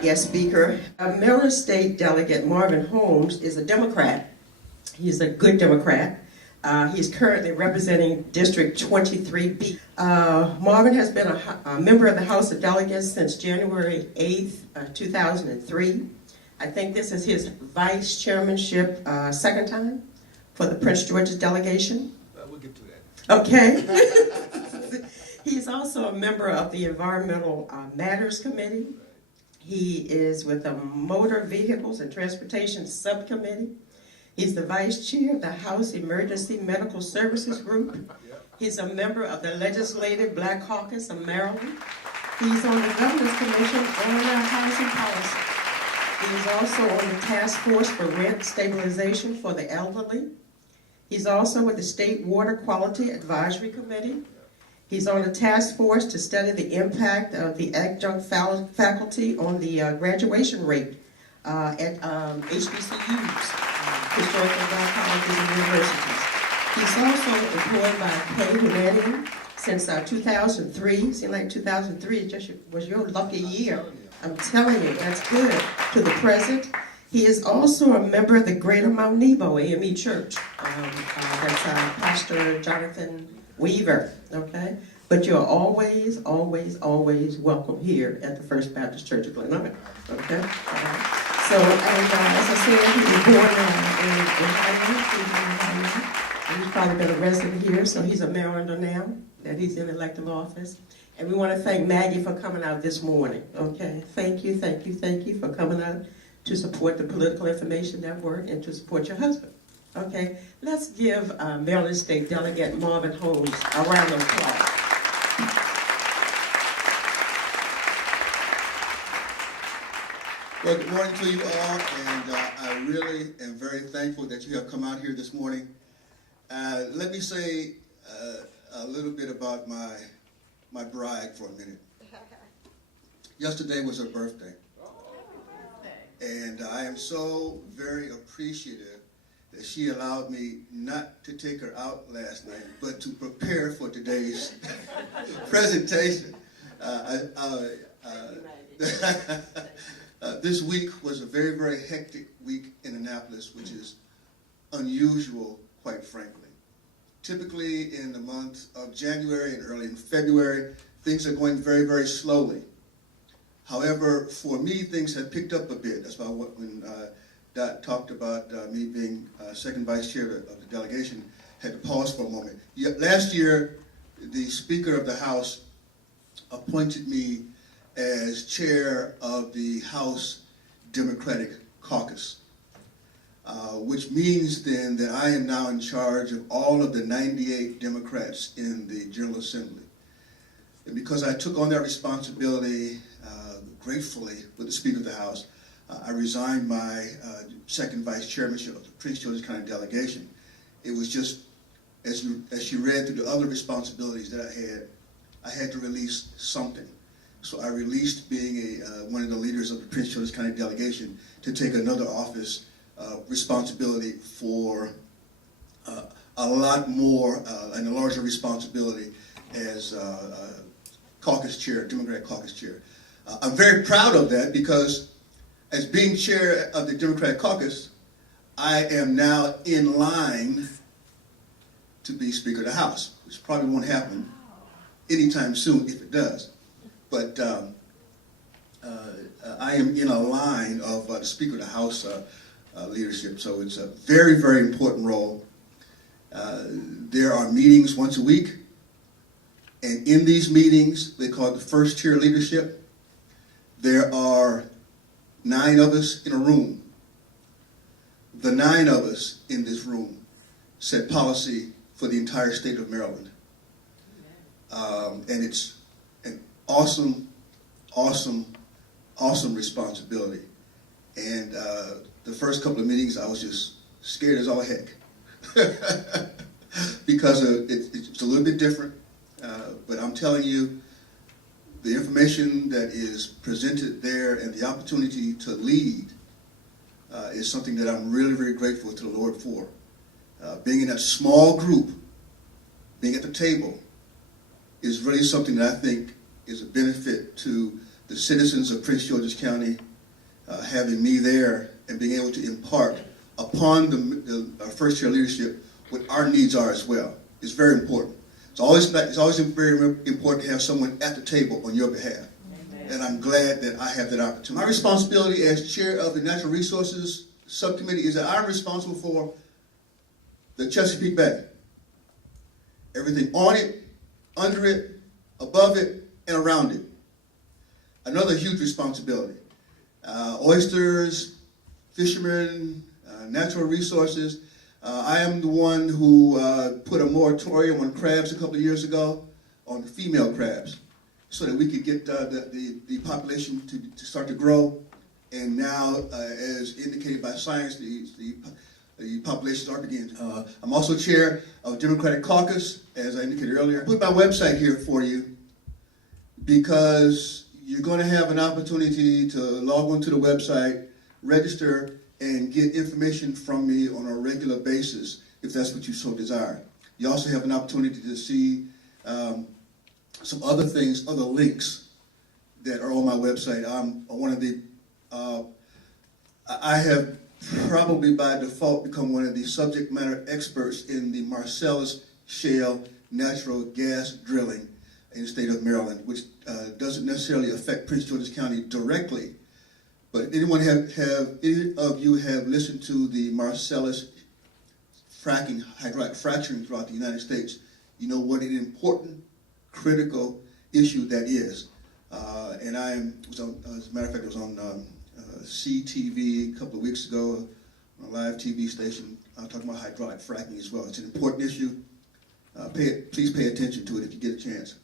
guest speaker. Maryland State Delegate Marvin Holmes is a Democrat. He's a good Democrat. He's currently representing District 23B. Marvin has been a member of the House of Delegates since January 8th, 2003. I think this is his vice chairmanship second time for the Prince George's delegation. We'll get to that. Okay. He's also a member of the Environmental Matters Committee. He is with the Motor Vehicles and Transportation Subcommittee. He's the vice chair of the House Emergency Medical Services Group. He's a member of the Legislative Black Caucus of Maryland. He's on the Governor's Commission on Housing Policy. He's also on the Task Force for Rent Stabilization for the Elderly. He's also with the State Water Quality Advisory Committee. He's on a task force to study the impact of the adjunct faculty on the graduation rate at HBCUs, historically black colleges and universities. He's also employed by K. Humanian since 2003. Seemed like 2003 just was your lucky year. I'm telling you, that's good. To the present. He is also a member of the Greater Mount Nebo AME Church. That's Pastor Jonathan Weaver, okay? But you're always, always, always welcome here at the First Baptist Church of Glen, okay? So, as I said, he was born in Highland. He's probably been a resident here, so he's a Marylander now, that he's in elective office. And we want to thank Maggie for coming out this morning, okay? Thank you, thank you, thank you for coming out to support the Political Information Network and to support your husband. Okay, let's give Maryland State Delegate Marvin Holmes a round of applause. Well, good morning to you all, and I really am very thankful that you have come out here this morning. Let me say a little bit about my bride for a minute. Yesterday was her birthday. And I am so very appreciative that she allowed me not to take her out last night, but to prepare for today's presentation. This week was a very, very hectic week in Annapolis, which is unusual, quite frankly. Typically in the month of January and early in February, things are going very, very slowly. However, for me, things have picked up a bit. That's why when Dot talked about me being second vice chair of the delegation, had to pause for a moment. Last year, the Speaker of the House appointed me as chair of the House Democratic Caucus, which means then that I am now in charge of all of the 98 Democrats in the General Assembly. And because I took on that responsibility gratefully with the Speaker of the House, I resigned my second vice chairmanship of the Prince George's County delegation. It was just, as you read through the other responsibilities that I had to release something. So I released being one of the leaders of the Prince George's County delegation to take another office responsibility for a lot more and a larger responsibility as caucus chair, Democratic caucus chair. I'm very proud of that because as being chair of the Democratic caucus, I am now in line to be Speaker of the House, which probably won't happen anytime soon if it does. But I am in a line of the Speaker of the House leadership, so it's a very, very important role. There are meetings once a week, and in these meetings, they call it the first tier leadership. There are 9 of us in a room. The 9 of us in this room set policy for the entire state of Maryland. And it's an awesome, awesome, awesome responsibility. And the first couple of meetings, I was just scared as all heck. Because it's a little bit different. But I'm telling you, the information that is presented there and the opportunity to lead is something that I'm really, very grateful to the Lord for. Being in that small group, being at the table, is really something that I think is a benefit to the citizens of Prince George's County having me there and being able to impart upon the first chair leadership what our needs are as well. It's very important. It's always very important to have someone at the table on your behalf. And I'm glad that I have that opportunity. My responsibility as chair of the Natural Resources Subcommittee is that I'm responsible for the Chesapeake Bay. Everything on it, under it, above it, and around it. Another huge responsibility. Oysters, fishermen, natural resources. I am the one who put a moratorium on crabs a couple of years ago, on the female crabs, so that we could get the population to start to grow. And now, as indicated by science, the populations are beginning. I'm also chair of Democratic Caucus, as I indicated earlier. I put my website here for you because you're going to have an opportunity to log onto the website, register, and get information from me on a regular basis, if that's what you so desire. You also have an opportunity to see some other things, other links that are on my website. I'm one of the, I have probably by default become one of the subject matter experts in the Marcellus Shale natural gas drilling in the state of Maryland, which doesn't necessarily affect Prince George's County directly. But any of you have listened to the Marcellus fracking, hydraulic fracturing throughout the United States, you know what an important, critical issue that is. And as a matter of fact, it was on CTV a couple of weeks ago, on a live TV station, talking about hydraulic fracking as well. It's an important issue. Please pay attention to it if you get a chance.